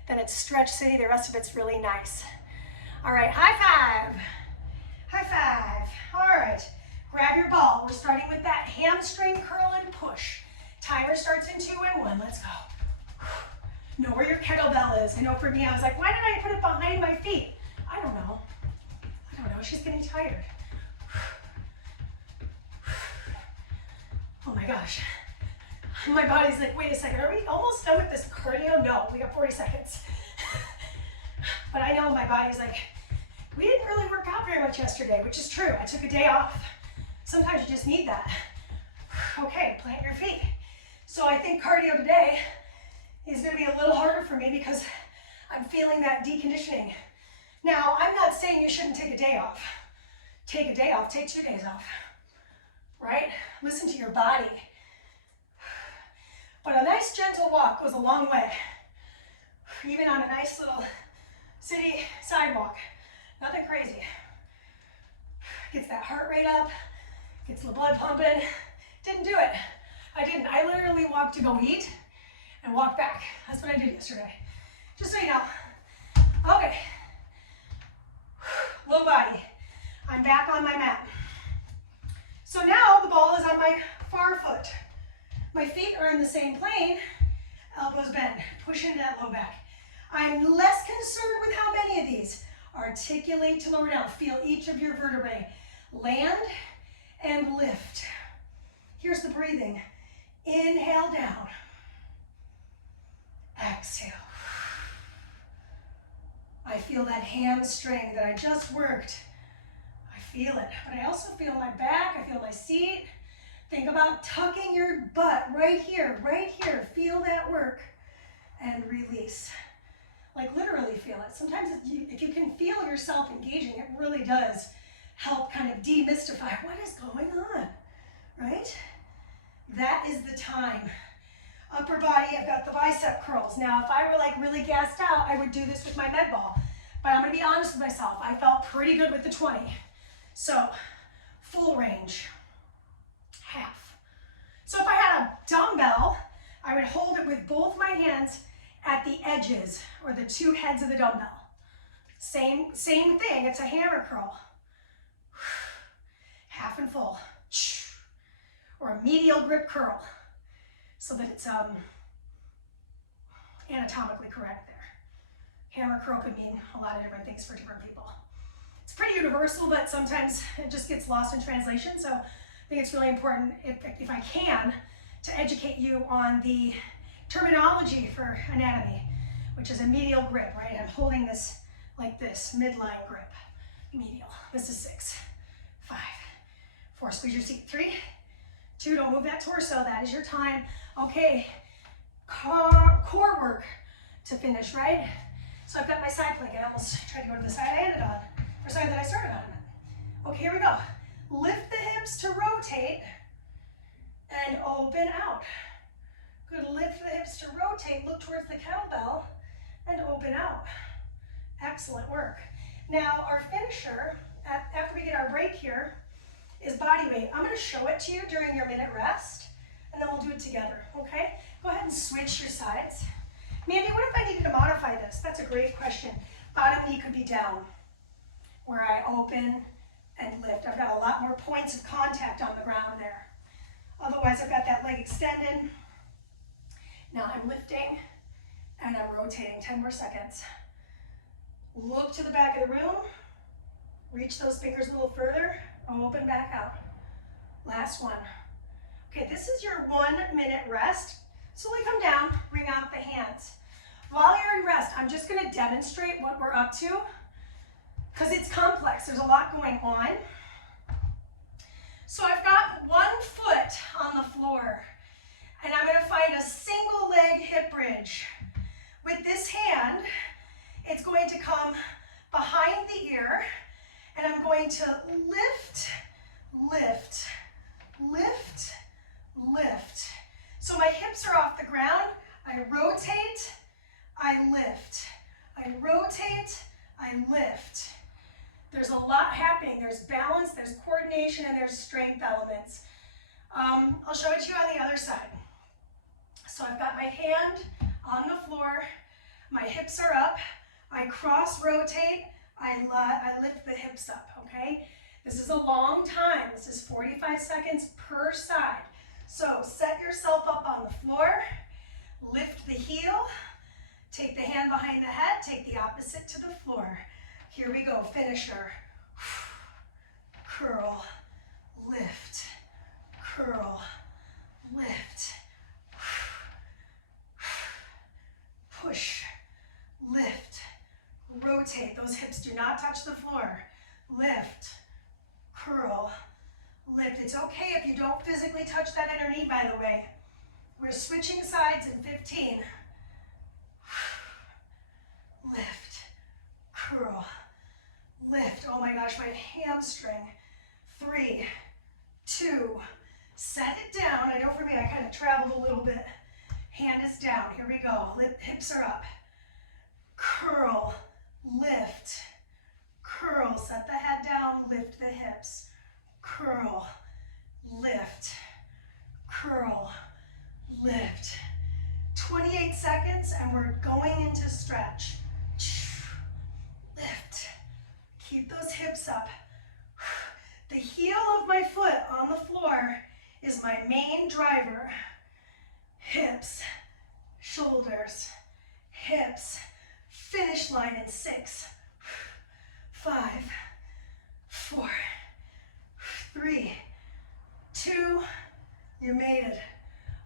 Then it's Stretch City, the rest of it's really nice. All right, high five. High five. All right, grab your ball. We're starting with that hamstring curl and push. Timer starts in 2 and 1, let's go. Know where your kettlebell is. I know for me, I was like, why did I put it behind my feet? I don't know. She's getting tired. Oh my gosh. My body's like, wait a second, are we almost done with this cardio? No, we got 40 seconds. But I know my body's like, we didn't really work out very much yesterday, which is true. I took a day off. Sometimes you just need that. Okay, plant your feet. So I think cardio today is gonna be a little harder for me because I'm feeling that deconditioning. Now, I'm not saying you shouldn't take a day off. Take a day off, take 2 days off, right? Listen to your body. But a nice gentle walk goes a long way. Even on a nice little city sidewalk. Nothing crazy. Gets that heart rate up, gets the blood pumping. Didn't do it. I didn't. I literally walked to go eat and walk back. That's what I did yesterday. Just so you know. Okay. Low body. I'm back on my mat. So now the ball is on my far foot. My feet are in the same plane. Elbows bent. Push into that low back. I'm less concerned with how many of these. Articulate to lower down. Feel each of your vertebrae. Land and lift. Here's the breathing. Inhale down. Exhale. I feel that hamstring that I just worked. I feel it, but I also feel my back, I feel my seat. Think about tucking your butt right here, right here. Feel that work and release. Like literally feel it. Sometimes if you can feel yourself engaging, it really does help kind of demystify what is going on, right? That is the time. Upper body, I've got the bicep curls. Now, if I were like really gassed out, I would do this with my med ball. But I'm gonna be honest with myself. I felt pretty good with the 20. So, full range, half. So if I had a dumbbell, I would hold it with both my hands at the edges or the 2 heads of the dumbbell. Same thing, it's a hammer curl. Half and full. Or a medial grip curl. So that it's anatomically correct there. Hammer curl could mean a lot of different things for different people. It's pretty universal, but sometimes it just gets lost in translation. So I think it's really important, if I can, to educate you on the terminology for anatomy, which is a medial grip, right? I'm holding this like this, midline grip, medial. This is 6, 5, 4, squeeze your seat, 3, 2, don't move that torso, that is your time. Okay, core work to finish, right? So I've got my side plank. I almost tried to go to the side I ended on, or side that I started on. Okay, here we go. Lift the hips to rotate and open out. Good, lift the hips to rotate, look towards the kettlebell and open out. Excellent work. Now our finisher, after we get our break here, is body weight. I'm gonna show it to you during your minute rest, and then we'll do it together, okay? Go ahead and switch your sides. Mandy, what if I needed to modify this? That's a great question. Bottom knee could be down, where I open and lift. I've got a lot more points of contact on the ground there. Otherwise, I've got that leg extended. Now I'm lifting and I'm rotating, 10 more seconds. Look to the back of the room. Reach those fingers a little further. Open back out. Last one. Okay, this is your 1 minute rest. Slowly come down, bring out the hands. While you're in rest, I'm just gonna demonstrate what we're up to because it's complex, there's a lot going on. So I've got 1 foot on the floor and I'm gonna find a single leg hip bridge. With this hand, it's going to come behind the ear and I'm going to lift, lift, lift, lift. So my hips are off the ground, I rotate, I lift, I rotate, I lift. There's a lot happening. There's balance, there's coordination, and there's strength elements. I'll show it to you on the other side. So I've got my hand on the floor, my hips are up, I cross rotate, I lift the hips up, okay? This is a long time. This is 45 seconds per side. So set yourself up on the floor, lift the heel, take the hand behind the head, take the opposite to the floor. Here we go, finisher. Curl, lift, curl, lift, push, lift, rotate. Those hips do not touch the floor. Lift, curl, lift. It's okay if you don't physically touch that inner knee, by the way. We're switching sides in 15. Lift, curl, lift. Oh my gosh, my hamstring. 3, 2, set it down. I know for me, I kind of traveled a little bit. Hand is down. Here we go. Hips are up. Curl, lift, curl. Set the head down, lift the hips. Curl, lift, curl, lift. 28 seconds and we're going into stretch. Lift. Keep those hips up. The heel of my foot on the floor is my main driver. Hips, shoulders, hips. Finish line in 6, 5, 4, 3, 2, you made it.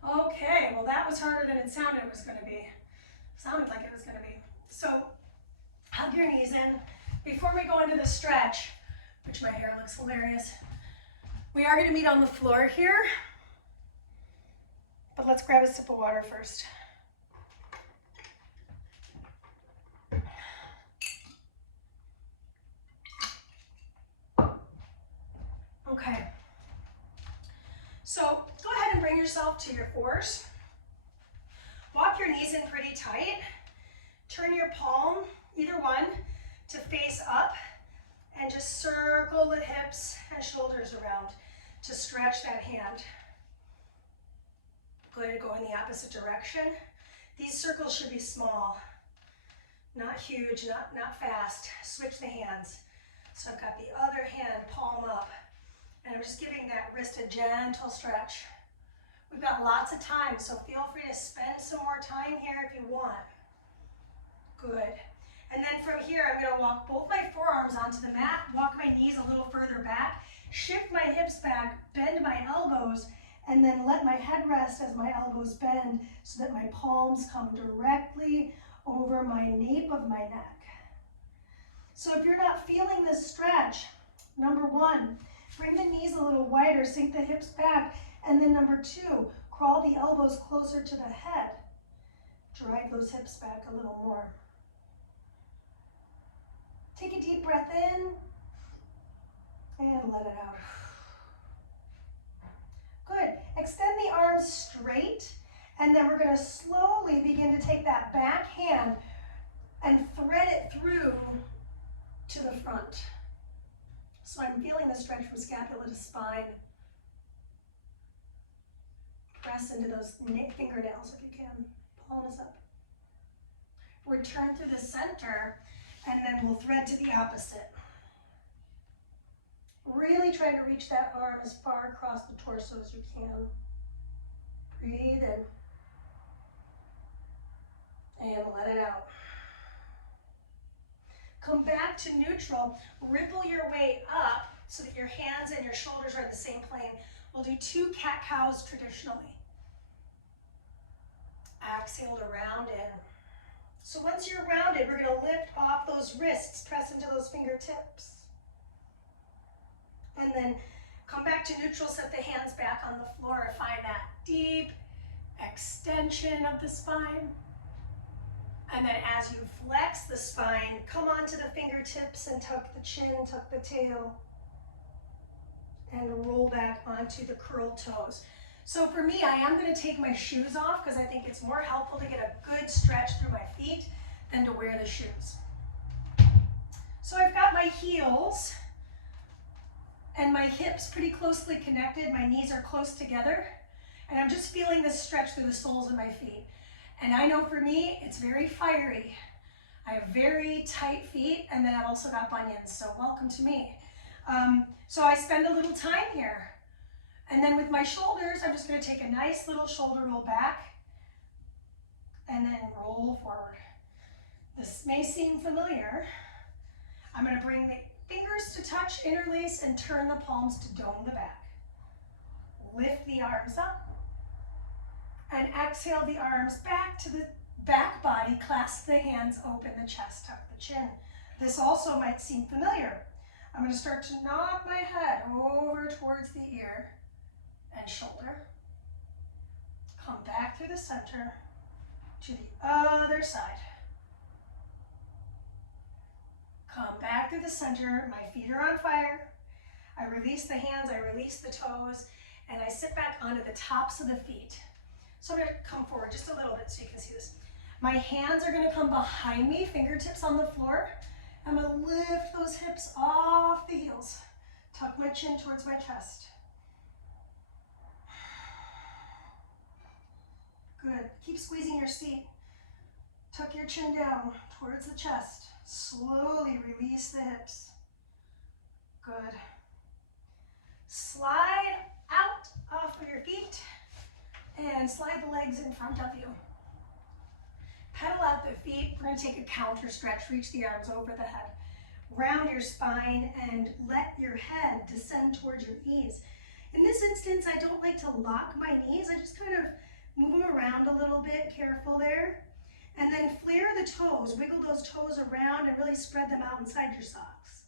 Okay, well that was harder than it sounded it was going to be. Sounded like it was going to be. So hug your knees in. Before we go into the stretch, which my hair looks hilarious, we are going to meet on the floor here, but let's grab a sip of water first. Okay, so go ahead and bring yourself to your 4s. Walk your knees in pretty tight. Turn your palm, either one, to face up and just circle the hips and shoulders around to stretch that hand. Good, go in the opposite direction. These circles should be small, not huge, not fast. Switch the hands. So I've got the other hand palm up. And I'm just giving that wrist a gentle stretch. We've got lots of time, so feel free to spend some more time here if you want. Good. And then from here, I'm going to walk both my forearms onto the mat, walk my knees a little further back, shift my hips back, bend my elbows, and then let my head rest as my elbows bend so that my palms come directly over my nape of my neck. So if you're not feeling this stretch, number 1, bring the knees a little wider, sink the hips back, and then number 2, crawl the elbows closer to the head. Drive those hips back a little more. Take a deep breath in and let it out. Good. Extend the arms straight, and then we're going to slowly begin to take that back hand and thread it through to the front. So I'm feeling the stretch from scapula to spine. Press into those fingernails if you can. Palm is up. Return through the center, and then we'll thread to the opposite. Really try to reach that arm as far across the torso as you can. Breathe in and let it out. Come back to neutral. Ripple your way up so that your hands and your shoulders are in the same plane. We'll do 2 cat-cows traditionally. Exhale to round in. So once you're rounded, we're going to lift off those wrists, press into those fingertips. And then come back to neutral, set the hands back on the floor. Find that deep extension of the spine. And then as you flex the spine, come onto the fingertips and tuck the chin, tuck the tail, and roll back onto the curled toes. So for me, I am going to take my shoes off because I think it's more helpful to get a good stretch through my feet than to wear the shoes. So I've got my heels and my hips pretty closely connected. My knees are close together. And I'm just feeling this stretch through the soles of my feet. And I know for me, it's very fiery. I have very tight feet, and then I've also got bunions, so welcome to me. So I spend a little time here. And then with my shoulders, I'm just going to take a nice little shoulder roll back and then roll forward. This may seem familiar. I'm going to bring the fingers to touch, interlace, and turn the palms to dome the back. Lift the arms up and exhale the arms back to the back body. Clasp the hands, open the chest, tuck the chin. This also might seem familiar. I'm going to start to knock my head over towards the ear and shoulder. Come back through the center to the other side. Come back through the center. My feet are on fire. I release the hands, I release the toes, and I sit back onto the tops of the feet. So I'm going to come forward just a little bit so you can see this. My hands are going to come behind me, fingertips on the floor. I'm going to lift those hips off the heels. Tuck my chin towards my chest. Good. Keep squeezing your seat. Tuck your chin down towards the chest. Slowly release the hips. Good. Slide out off of your feet and slide the legs in front of you. Pedal out the feet. We're going to take a counter stretch. Reach the arms over the head. Round your spine and let your head descend towards your knees. In this instance, I don't like to lock my knees. I just kind of move them around a little bit, careful there. And then flare the toes. Wiggle those toes around and really spread them out inside your socks.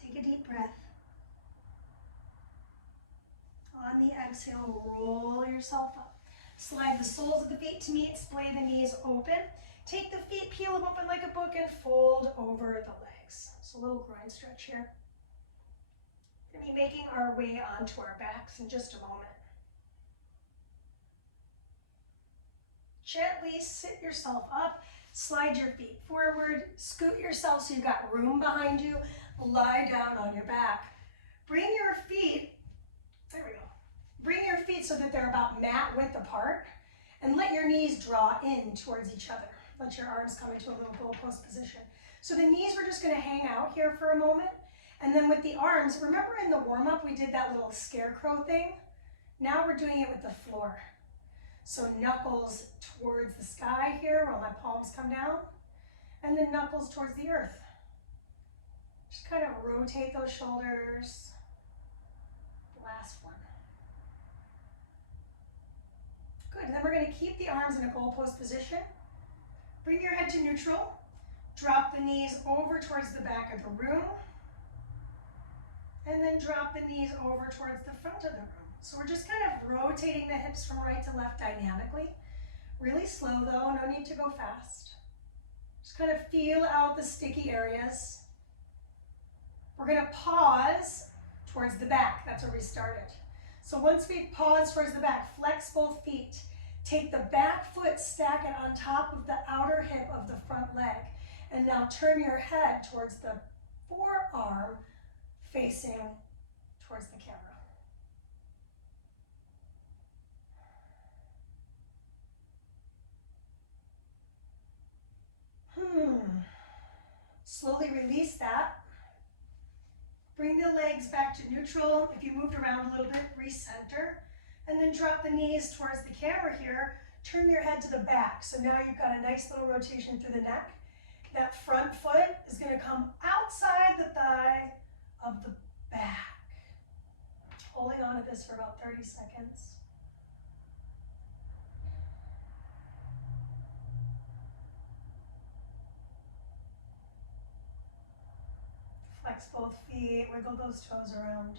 Take a deep breath. On the exhale, roll yourself up. Slide the soles of the feet to meet, splay the knees open. Take the feet, peel them open like a book, and fold over the legs. So a little groin stretch here. We're going to be making our way onto our backs in just a moment. Gently sit yourself up, slide your feet forward, scoot yourself so you've got room behind you, lie down on your back. Bring your feet, there we go. Bring your feet so that they're about mat width apart, and let your knees draw in towards each other. Let your arms come into a little goalpost position. So the knees, we're just going to hang out here for a moment. And then with the arms, remember in the warm-up we did that little scarecrow thing? Now we're doing it with the floor. So knuckles towards the sky here while my palms come down, and then knuckles towards the earth. Just kind of rotate those shoulders. Last one. Good, and then we're going to keep the arms in a goalpost position. Bring your head to neutral. Drop the knees over towards the back of the room. And then drop the knees over towards the front of the room. So we're just kind of rotating the hips from right to left dynamically. Really slow though, no need to go fast. Just kind of feel out the sticky areas. We're going to pause towards the back. That's where we started. So once we pause towards the back, flex both feet. Take the back foot, stack it on top of the outer hip of the front leg. And now turn your head towards the forearm facing towards the camera. Slowly release that. Bring the legs back to neutral. If you moved around a little bit, recenter. And then drop the knees towards the camera here. Turn your head to the back. So now you've got a nice little rotation through the neck. That front foot is going to come outside the thigh of the back. Holding on to this for about 30 seconds. Flex both feet, wiggle those toes around.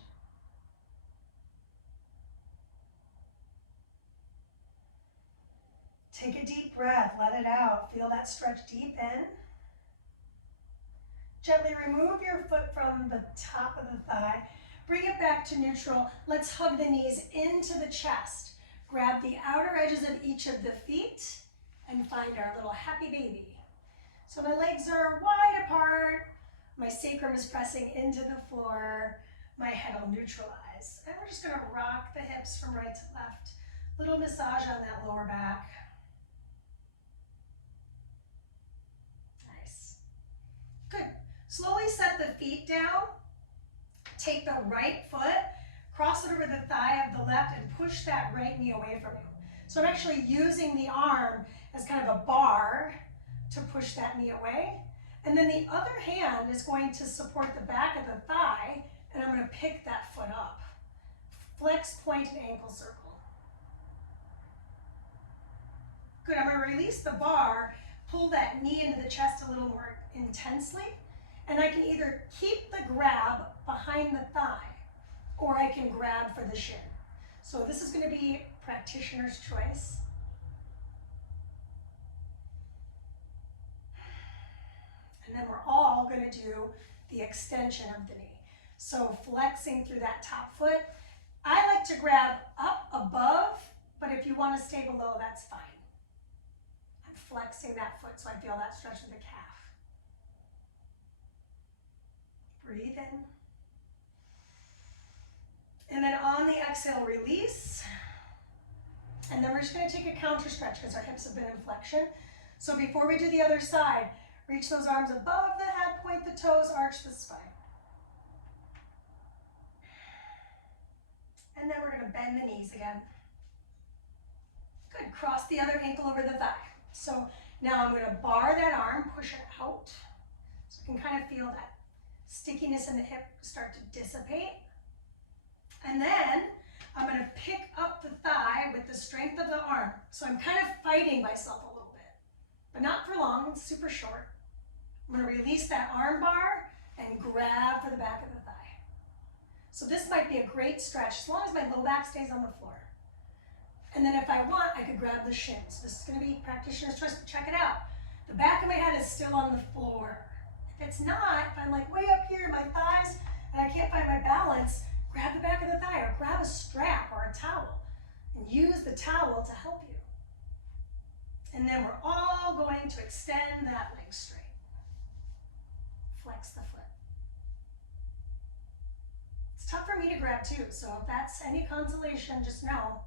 Take a deep breath, let it out. Feel that stretch deep in. Gently remove your foot from the top of the thigh. Bring it back to neutral. Let's hug the knees into the chest. Grab the outer edges of each of the feet and find our little happy baby. So my legs are wide apart. My sacrum is pressing into the floor. My head will neutralize. And we're just gonna rock the hips from right to left. Little massage on that lower back. Nice. Good. Slowly set the feet down. Take the right foot, cross it over the thigh of the left, and push that right knee away from you. So I'm actually using the arm as kind of a bar to push that knee away. And then the other hand is going to support the back of the thigh, and I'm going to pick that foot up. Flex, point, and ankle circle. Good, I'm going to release the bar, pull that knee into the chest a little more intensely, and I can either keep the grab behind the thigh, or I can grab for the shin. So this is going to be practitioner's choice. And then we're all going to do the extension of the knee. So flexing through that top foot. I like to grab up above, but if you want to stay below, that's fine. I'm flexing that foot so I feel that stretch of the calf. Breathe in. And then on the exhale, release. And then we're just going to take a counter stretch because our hips have been in flexion. So before we do the other side, reach those arms above the head, point the toes, arch the spine. And then we're going to bend the knees again. Good, cross the other ankle over the thigh. So now I'm going to bar that arm, push it out. So you can kind of feel that stickiness in the hip start to dissipate. And then I'm going to pick up the thigh with the strength of the arm. So I'm kind of fighting myself a little bit, but not for long, it's super short. I'm going to release that arm bar and grab for the back of the thigh. So this might be a great stretch as long as my low back stays on the floor. And then if I want, I could grab the shins. This is going to be practitioner's choice, but check it out. The back of my head is still on the floor. If it's not, if I'm like way up here, my thighs, and I can't find my balance, grab the back of the thigh or grab a strap or a towel and use the towel to help you. And then we're all going to extend that leg straight. Flex the foot. It's tough for me to grab too, so if that's any consolation, just know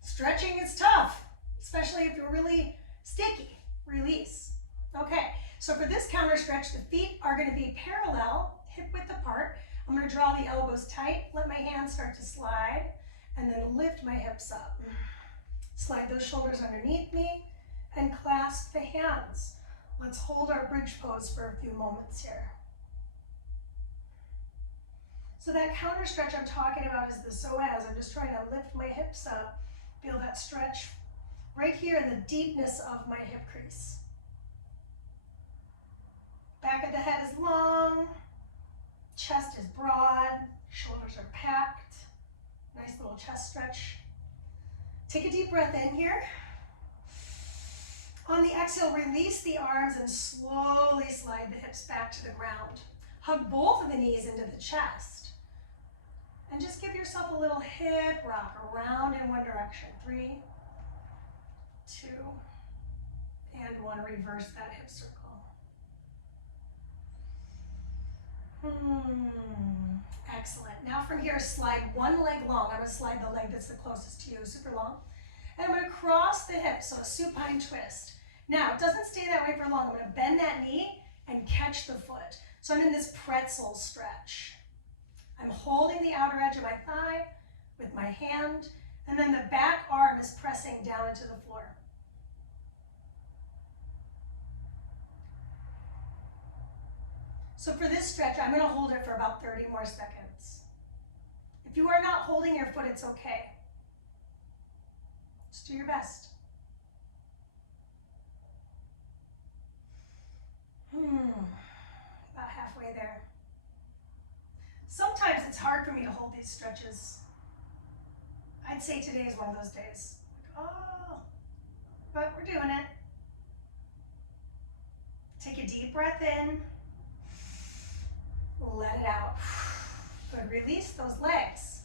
stretching is tough, especially if you're really sticky. Release. Okay, so for this counter stretch, the feet are going to be parallel, hip width apart. I'm going to draw the elbows tight, let my hands start to slide, and then lift my hips up. Slide those shoulders underneath me and clasp the hands. Let's hold our bridge pose for a few moments here. So that counter stretch I'm talking about is the psoas. I'm just trying to lift my hips up, feel that stretch right here in the deepness of my hip crease. Back of the head is long, chest is broad, shoulders are packed. Nice little chest stretch. Take a deep breath in here. On the exhale, release the arms and slowly slide the hips back to the ground. Hug both of the knees into the chest. And just give yourself a little hip rock around in one direction. 3, 2, and 1. Reverse that hip circle. Excellent. Now from here, slide one leg long. I'm going to slide the leg that's the closest to you, super long. And I'm going to cross the hips, so a supine twist. Now, it doesn't stay that way for long. I'm going to bend that knee and catch the foot. So I'm in this pretzel stretch. I'm holding the outer edge of my thigh with my hand, and then the back arm is pressing down into the floor. So for this stretch, I'm going to hold it for about 30 more seconds. If you are not holding your foot, it's okay. Just do your best. About halfway there. Sometimes it's hard for me to hold these stretches. I'd say today is one of those days. Oh, but we're doing it. Take a deep breath in. Let it out. Good. Release those legs.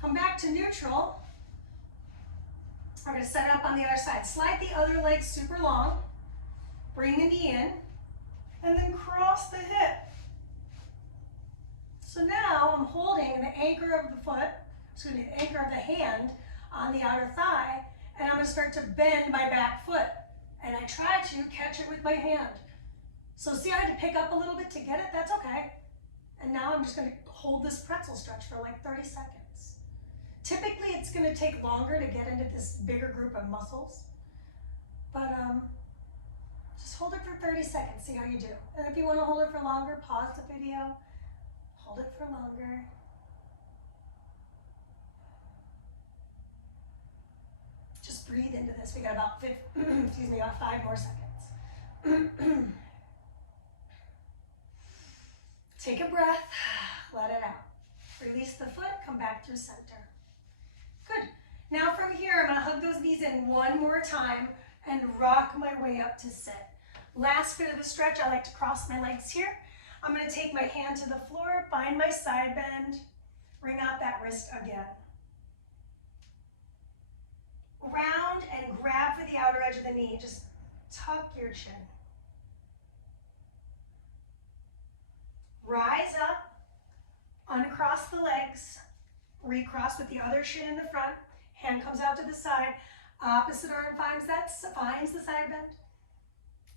Come back to neutral. We're going to set up on the other side. Slide the other leg super long. Bring the knee in. And then cross the hip. So now I'm holding the anchor of the foot, excuse me, the anchor of the hand on the outer thigh, and I'm going to start to bend my back foot. And I try to catch it with my hand. So see, I had to pick up a little bit to get it. That's okay. And now I'm just going to hold this pretzel stretch for like 30 seconds. Typically, it's going to take longer to get into this bigger group of muscles. But just hold it for 30 seconds, see how you do. And if you want to hold it for longer, pause the video, hold it for longer. Just breathe into this. We got about 5 more seconds. Take a breath, let it out. Release the foot, come back through center. Good. Now from here, I'm going to hug those knees in one more time and rock my way up to sit. Last bit of the stretch, I like to cross my legs here. I'm going to take my hand to the floor, find my side bend, bring out that wrist again. Round and grab for the outer edge of the knee. Just tuck your chin. Rise up, uncross the legs, recross with the other shin in the front, hand comes out to the side, opposite arm finds the side bend.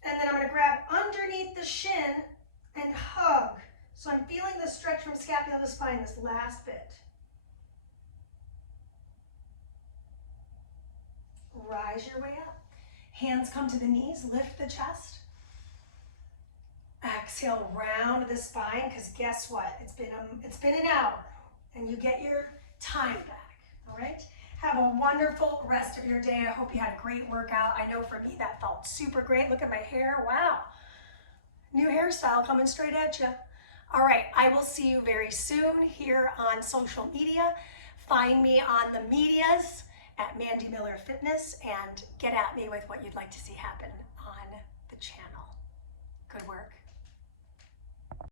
And then I'm going to grab underneath the shin and hug. So I'm feeling the stretch from scapula to spine, this last bit. Rise your way up. Hands come to the knees, lift the chest. Exhale, round the spine, because guess what? It's been an hour, and you get your time back, all right? Have a wonderful rest of your day. I hope you had a great workout. I know for me that felt super great. Look at my hair, wow. New hairstyle coming straight at you. All right, I will see you very soon here on social media. Find me on the medias at Mandy Miller Fitness and get at me with what you'd like to see happen on the channel. Good work.